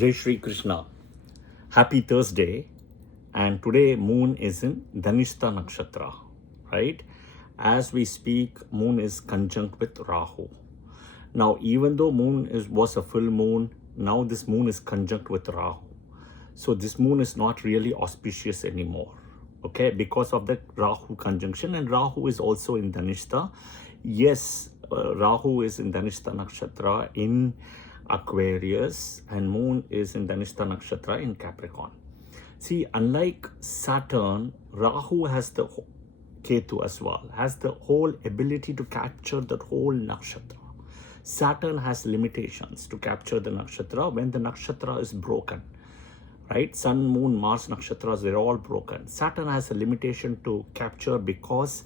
Jai Shri Krishna. Happy Thursday. And today moon is in Dhanishta Nakshatra, right? As we speak, moon is conjunct with Rahu. Now, even though was a full moon, now this moon is conjunct with Rahu. So this moon is not really auspicious anymore, okay? Because of the Rahu conjunction, and Rahu is also in Dhanishta. Yes, Rahu is in Dhanishta Nakshatra in Aquarius, and moon is in Dhanishta Nakshatra in Capricorn. See, unlike Saturn, Rahu has the Ketu as well, has the whole ability to capture the whole nakshatra. Saturn has limitations to capture the nakshatra when the nakshatra is broken, right? Sun, Moon, Mars nakshatras, they're all broken. Saturn has a limitation to capture because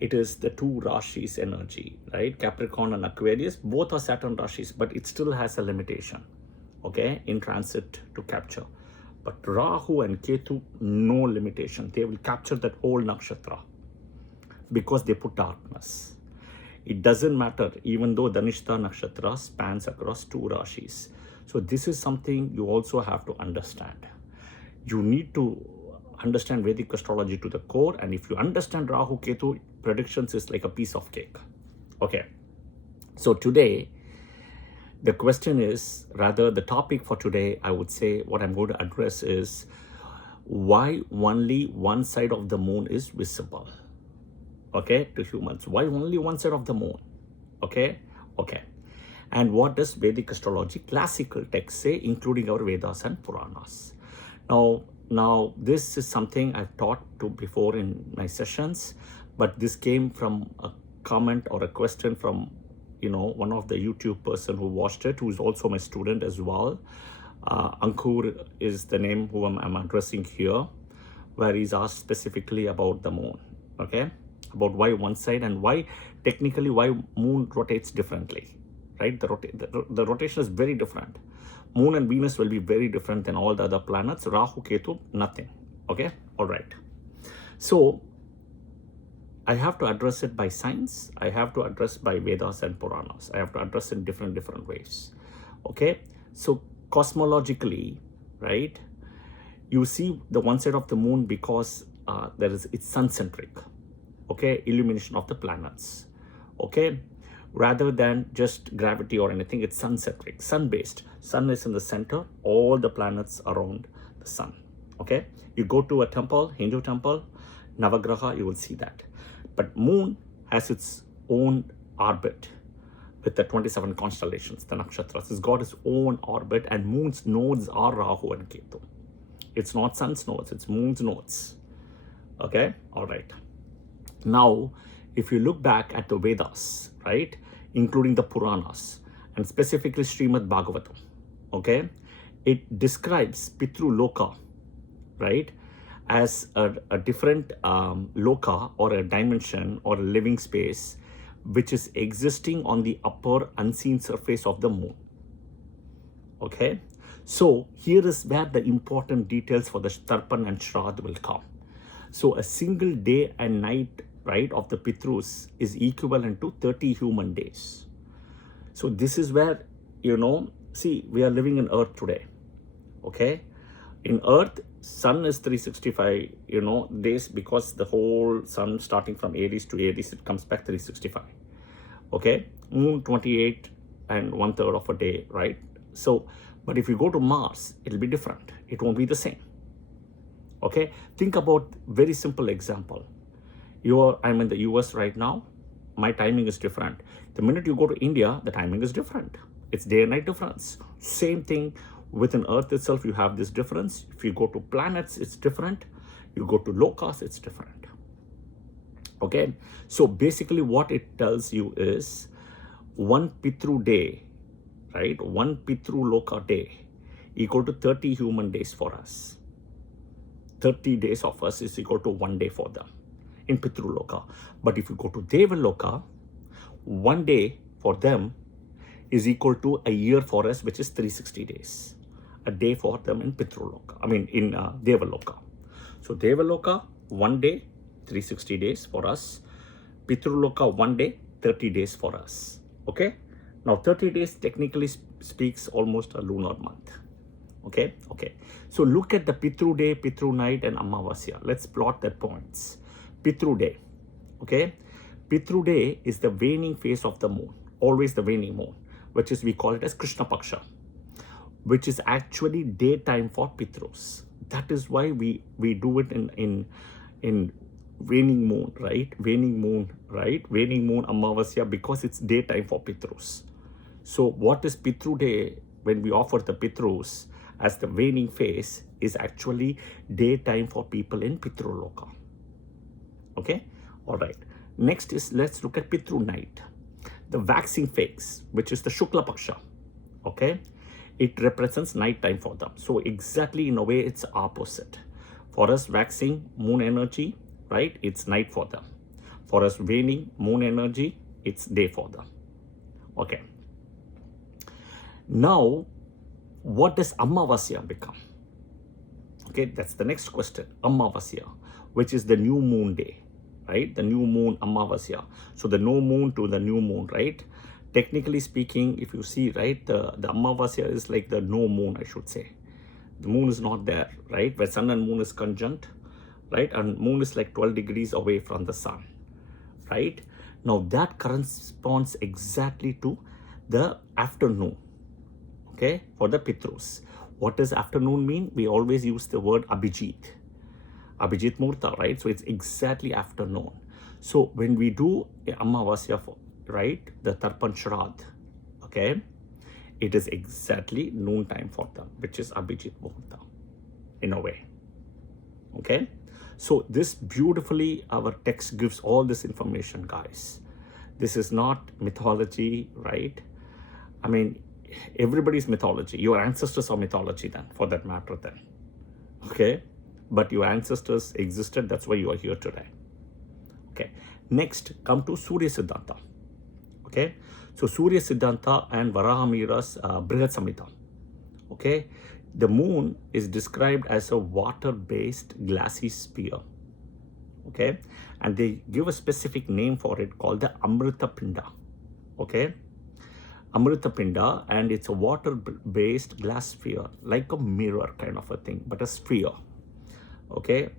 it is the two Rashis energy, right? Capricorn and Aquarius, both are Saturn Rashis, but it still has a limitation, okay, in transit to capture. But Rahu and Ketu, no limitation. They will capture that whole nakshatra because they put darkness. It doesn't matter, even though Dhanishta Nakshatra spans across two Rashis. So this is something you also have to understand. You need to understand Vedic astrology to the core, and if you understand Rahu Ketu, predictions is like a piece of cake. Okay, so today the question is, rather the topic for today, I would say what I'm going to address is why only one side of the moon is visible, okay, to humans. Why only one side of the moon? Okay. And what does Vedic astrology, classical texts say, including our Vedas and Puranas? Now this is something I've taught to before in my sessions, but this came from a comment or a question from one of the YouTube person who watched it, who is also my student as well. Ankur is the name who I'm addressing here, where he's asked specifically about the moon, okay, about why one side and why technically why moon rotates differently, right? The rotation is very different. Moon and Venus will be very different than all the other planets. Rahu, Ketu, nothing. Okay, all right. So I have to address it by science. I have to address by Vedas and Puranas. I have to address it in different ways. Okay, so cosmologically, right, you see the one side of the moon because it's sun-centric. Okay, illumination of the planets. Okay, rather than just gravity or anything, it's sun-centric, sun-based. Sun is in the center, all the planets around the sun. Okay, you go to a temple, Hindu temple, Navagraha, you will see that. But moon has its own orbit with the 27 constellations, the nakshatras. It's got its own orbit, and moon's nodes are Rahu and Ketu. It's not sun's nodes, it's moon's nodes. Okay, all right. Now, if you look back at the Vedas, right, including the Puranas, and specifically Srimad Bhagavatam, okay, it describes Pitru Loka, right, as a different loka or a dimension or a living space which is existing on the upper unseen surface of the moon. Okay, so here is where the important details for the Tarpan and Shraddh will come. So a single day and night, right, of the Pitrus is equivalent to 30 human days. So this is where, see, we are living in Earth today. Okay, in Earth, sun is 365 days, because the whole sun starting from Aries to Aries, it comes back 365. Okay, moon 28 and 1/3 of a day, right? So but if you go to Mars, it'll be different. It won't be the same. Okay, think about very simple example. I'm in the US right now, my timing is different. The minute you go to India, the timing is different. It's day and night difference. Same thing within Earth itself, you have this difference. If you go to planets, it's different. You go to lokas, it's different. Okay, so basically what it tells you is one Pitru day, right, one Pitru Loka day equal to 30 human days for us. 30 days of us is equal to 1 day for them in Pitru Loka. But if you go to Deva Loka, 1 day for them is equal to a year for us, which is 360 days. A day for them in Pitru Loka, in Deva Loka. So Deva Loka, 1 day, 360 days for us. Pitru Loka, 1 day, 30 days for us. Okay, now 30 days technically speaks almost a lunar month. Okay. So look at the Pitru day, Pitru night, and Amavasya. Let's plot their points. Pitru day. Okay. Pitru day is the waning phase of the moon, always the waning moon, which is, we call it as Krishna Paksha, which is actually daytime for Pitrus. That is why we do it in waning moon, right? Waning moon Amavasya, because it's daytime for Pitrus. So what is Pitru day? When we offer the Pitrus as the waning phase, is actually daytime for people in Pitroloka. Okay, all right. Next is, let's look at Pitru night, the waxing phase, which is the Shukla Paksha. Okay, it represents night time for them. So exactly, in a way, it's opposite. For us, waxing moon energy, right, it's night for them. For us, waning moon energy, it's day for them. Okay. Now, what does Amavasya become? Okay, that's the next question. Amavasya, which is the new moon day, right? The new moon Amavasya. So the no moon to the new moon, right? Technically speaking, if you see, right, the Amavasya is like the no moon, I should say. The moon is not there, right? Where sun and moon is conjunct, right? And moon is like 12 degrees away from the sun, right? Now that corresponds exactly to the afternoon. Okay, for the Pitrus. What does afternoon mean? We always use the word Abhijit Murta, right? So it's exactly afternoon. So when we do Amavasya, right, the Tarpan Shrad, okay, it is exactly noon time for them, which is Abhijit Murta, in a way. Okay, so this beautifully, our text gives all this information, guys. This is not mythology, right? I mean, everybody's mythology. Your ancestors are mythology then, for that matter then. Okay, but your ancestors existed, that's why you are here today. Okay, next, come to Surya Siddhanta. Okay, so Surya Siddhanta and Varahamira's Brihat Samhita. Okay, the moon is described as a water-based glassy sphere. Okay, and they give a specific name for it called the Amrita Pinda. Okay, Amrita Pinda, and it's a water-based glass sphere, like a mirror kind of a thing, but a sphere. Okay,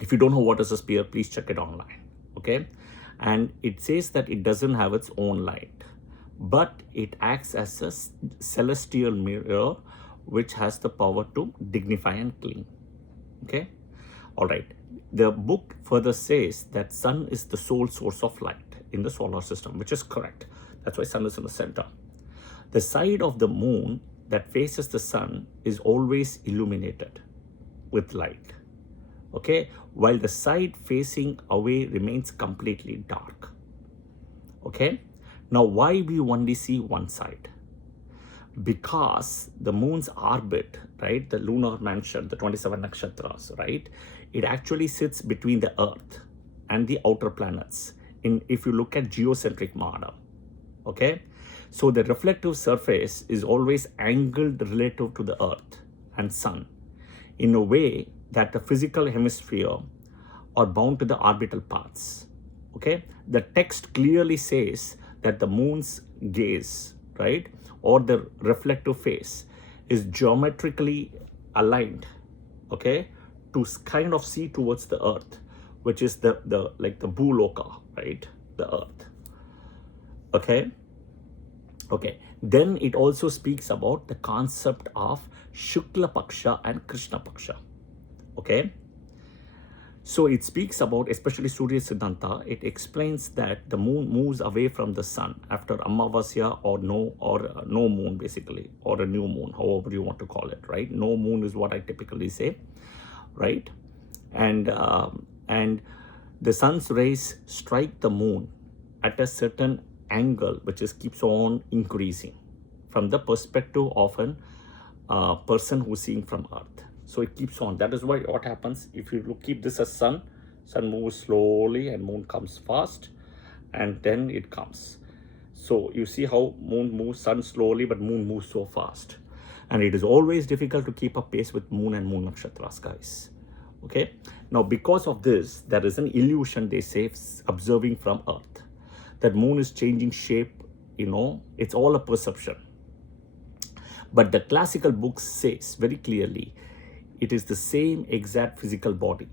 if you don't know what is a sphere, please check it online. Okay, and it says that it doesn't have its own light, but it acts as a celestial mirror which has the power to dignify and clean. Okay, all right. The book further says that sun is the sole source of light in the solar system, which is correct. That's why sun is in the center. The side of the moon that faces the sun is always illuminated with light. Okay, while the side facing away remains completely dark. Okay, now why we only see one side? Because the moon's orbit, right, the lunar mansion, the 27 nakshatras, right, it actually sits between the earth and the outer planets, if you look at geocentric model. Okay, so the reflective surface is always angled relative to the earth and sun in a way that the physical hemisphere are bound to the orbital paths. Okay, the text clearly says that the moon's gaze, right, or the reflective phase is geometrically aligned, okay, to kind of see towards the earth, which is the like the Bhuloka, right, the earth. Okay, then it also speaks about the concept of Shukla Paksha and Krishna Paksha. Okay, so it speaks about, especially Surya Siddhanta, it explains that the moon moves away from the sun after Amavasya or no moon, basically, or a new moon, however you want to call it, right? No moon is what I typically say, right? And the sun's rays strike the moon at a certain angle, which keeps on increasing from the perspective of a person who's seeing from earth. So it keeps on. That is why what happens, if you keep this as sun moves slowly and moon comes fast, and then it comes. So you see how moon moves, sun slowly, but moon moves so fast. And it is always difficult to keep up pace with moon and moon nakshatras, guys. Okay, now because of this, there is an illusion, they say, observing from earth, that moon is changing shape, you know, it's all a perception. But the classical book says very clearly, it is the same exact physical body.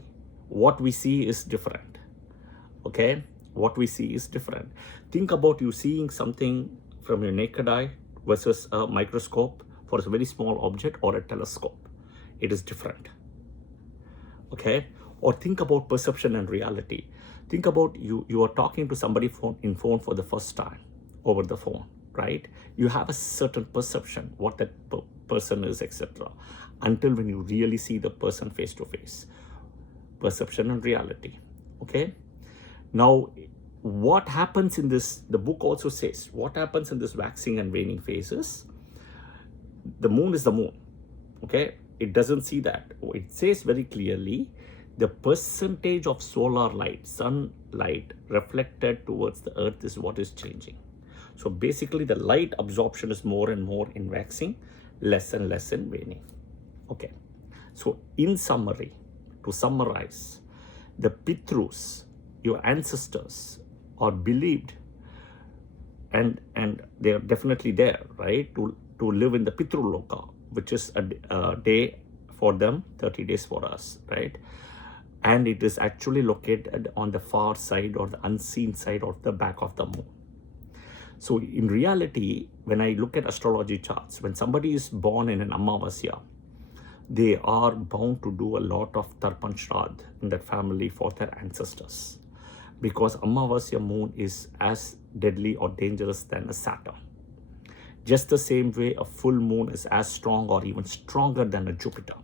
What we see is different. Okay? What we see is different. Think about you seeing something from your naked eye versus a microscope for a very small object or a telescope. It is different. Okay? Or think about perception and reality. Think about you are talking to somebody in phone for the first time over the phone, right? You have a certain perception what that person is, etc. Until when you really see the person face to face. Perception and reality. Okay? Now, what happens in this, the book also says, what happens in this waxing and waning phases? The moon is the moon. Okay? It doesn't see that. It says very clearly, the percentage of solar light, sunlight reflected towards the earth is what is changing. So basically the light absorption is more and more in waxing, less and less in waning. Okay. So in summary, to summarize, the Pitrus, your ancestors, are believed and they are definitely there, right? To live in the Pitruloka, which is a day for them, 30 days for us, right? And it is actually located on the far side or the unseen side of the back of the moon. So in reality, when I look at astrology charts, when somebody is born in an Amavasya, they are bound to do a lot of Tarpan Shraddh in that family for their ancestors. Because Amavasya moon is as deadly or dangerous than a Saturn. Just the same way a full moon is as strong or even stronger than a Jupiter.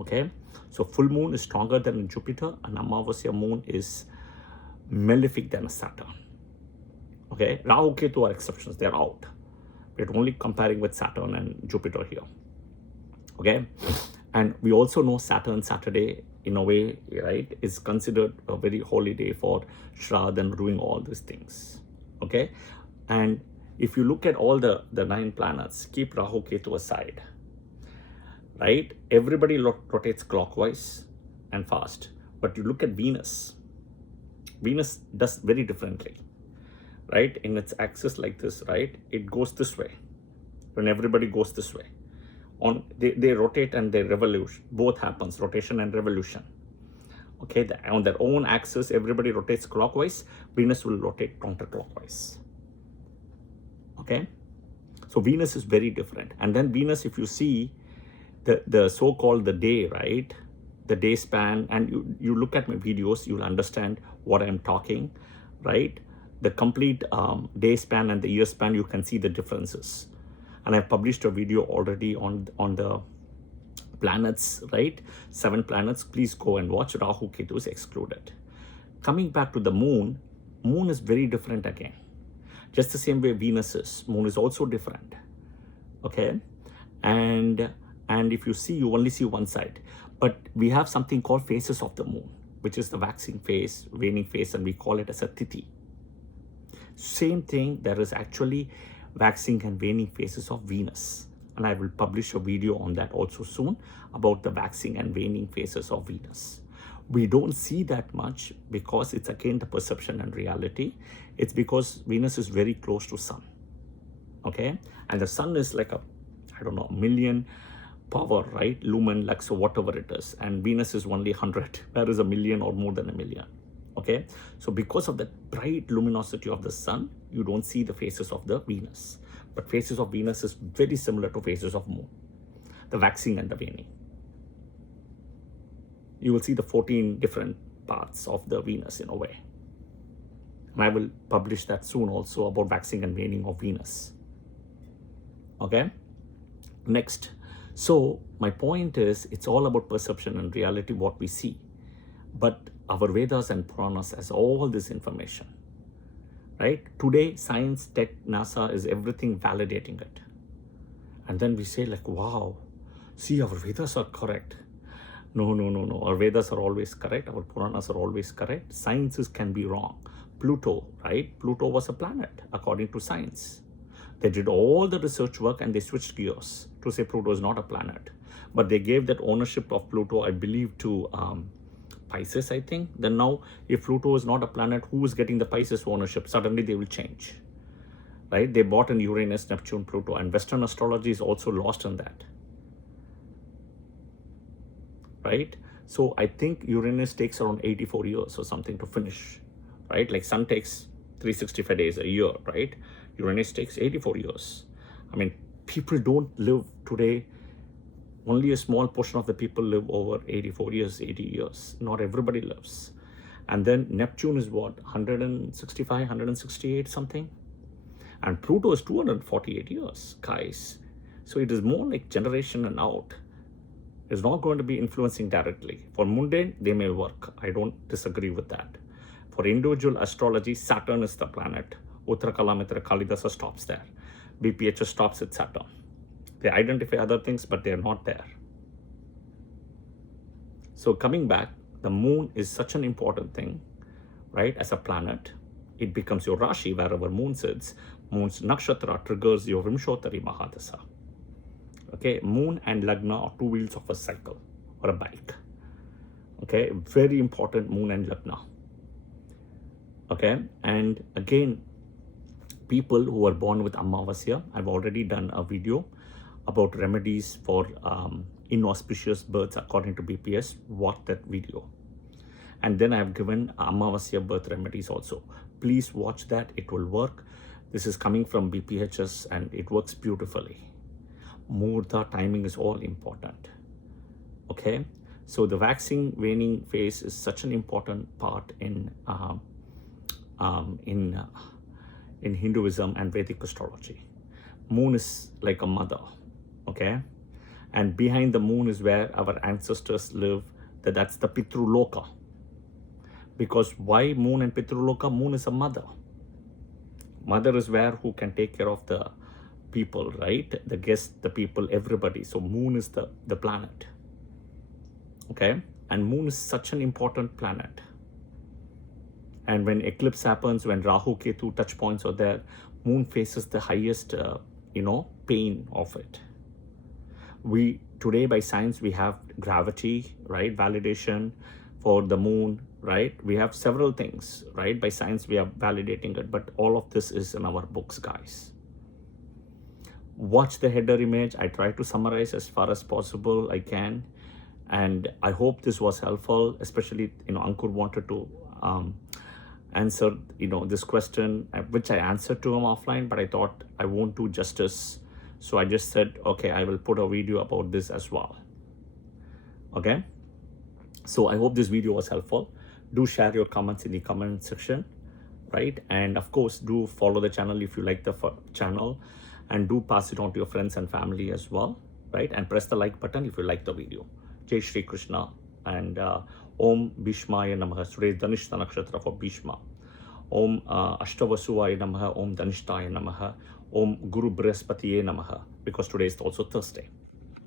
Okay? So full moon is stronger than a Jupiter, and Amavasya moon is malefic than a Saturn. Okay? Rahu Ketu are exceptions, they're out. We're only comparing with Saturn and Jupiter here. Okay? And we also know Saturn Saturday, in a way, right, is considered a very holy day for Shraddh and doing all these things. Okay? And if you look at all the 9 planets, keep Rahu Ketu aside. Right? Everybody rotates clockwise and fast. But you look at Venus. Venus does very differently. Right? In its axis like this, right? It goes this way. When everybody goes this way. They rotate and they revolution. Both happens, rotation and revolution. Okay? On their own axis, everybody rotates clockwise. Venus will rotate counterclockwise. Okay? So Venus is very different. And then Venus, if you see, the so-called the day, right? The day span, and you look at my videos, you'll understand what I'm talking, right? The complete day span and the year span, you can see the differences. And I've published a video already on the planets, right? 7 planets. Please go and watch. Rahu Ketu is excluded. Coming back to the moon, moon is very different again. Just the same way Venus is. Moon is also different. Okay? And if you see, you only see one side. But we have something called phases of the moon, which is the waxing phase, waning phase, and we call it as a Tithi. Same thing, there is actually waxing and waning phases of Venus. And I will publish a video on that also soon about the waxing and waning phases of Venus. We don't see that much because it's again the perception and reality. It's because Venus is very close to Sun. Okay? And the Sun is like a million power, right? Lumen, lux, or whatever it is. And Venus is only 100. There is a million or more than a million. Okay? So because of the bright luminosity of the Sun, you don't see the phases of the Venus. But phases of Venus is very similar to phases of Moon. The waxing and the waning. You will see the 14 different parts of the Venus in a way. And I will publish that soon also about waxing and waning of Venus. Okay? Next. So my point is, it's all about perception and reality, what we see. But our Vedas and Puranas has all this information. Right? Today, science, tech, NASA is everything validating it. And then we say like, wow, see, our Vedas are correct. No. Our Vedas are always correct. Our Puranas are always correct. Sciences can be wrong. Pluto, right? Pluto was a planet, according to science. They did all the research work and they switched gears to say Pluto is not a planet. But they gave that ownership of Pluto, I believe, to Pisces, I think. Then now, if Pluto is not a planet, who is getting the Pisces ownership? Suddenly they will change. right? They bought in Uranus, Neptune, Pluto, and Western astrology is also lost in that, right? So I think Uranus takes around 84 years or something to finish, right? Like Sun takes 365 days a year, right? Uranus takes 84 years. I mean, people don't live today. Only a small portion of the people live over 84 years, 80 years. Not everybody lives. And then Neptune is what, 165, 168 something? And Pluto is 248 years, guys. So it is more like generation and out. It's not going to be influencing directly. For mundane, they may work. I don't disagree with that. For individual astrology, Saturn is the planet. Uttara Mitra Kalidasa stops there. BPHS stops at Saturn. They identify other things, but they're not there. So coming back, the moon is such an important thing, right? As a planet, it becomes your Rashi wherever moon sits. Moon's nakshatra triggers your Vimshotari Mahadasa. Okay, moon and Lagna are two wheels of a cycle or a bike. Okay, very important, moon and Lagna. Okay, and again, people who are born with Amavasya, I've already done a video about remedies for inauspicious births according to BPS. Watch that video. And then I've given Amavasya birth remedies also. Please watch that, it will work. This is coming from BPHS and it works beautifully. Muhurta timing is all important. Okay, so the waxing waning phase is such an important part in Hinduism and Vedic astrology. Moon is like a mother, okay, and behind the moon is where our ancestors live. That's the Pitruloka. Because why moon and Pitruloka? Moon is a mother. Mother is where who can take care of the people, right? The guests, the people, everybody. So moon is the planet. Okay, and moon is such an important planet. And when eclipse happens, when Rahu Ketu touch points are there, moon faces the highest pain of it. We today by science we have gravity, right? Validation for the moon, right? We have several things, right? By science we are validating it, but all of this is in our books, guys. Watch the header image. I try to summarize as far as possible I can, and I hope this was helpful. Especially, Ankur wanted to answer this question, which I answered to him offline, but I thought I won't do justice, so I just said, okay, I will put a video about this as well. Okay, so I hope this video was helpful. Do share your comments in the comment section, right? And of course, do follow the channel if you like the channel, and do pass it on to your friends and family as well, right? And press the like button if you like the video. Jai Shri Krishna. And Om Bhishmaya Namaha. Today is Dhanishta Nakshatra for Bhishma. Om Ashtavasuvaya Namaha. Om Dhanishtaya Namaha. Om Guru Brihaspatiye Namaha. Because today is also Thursday.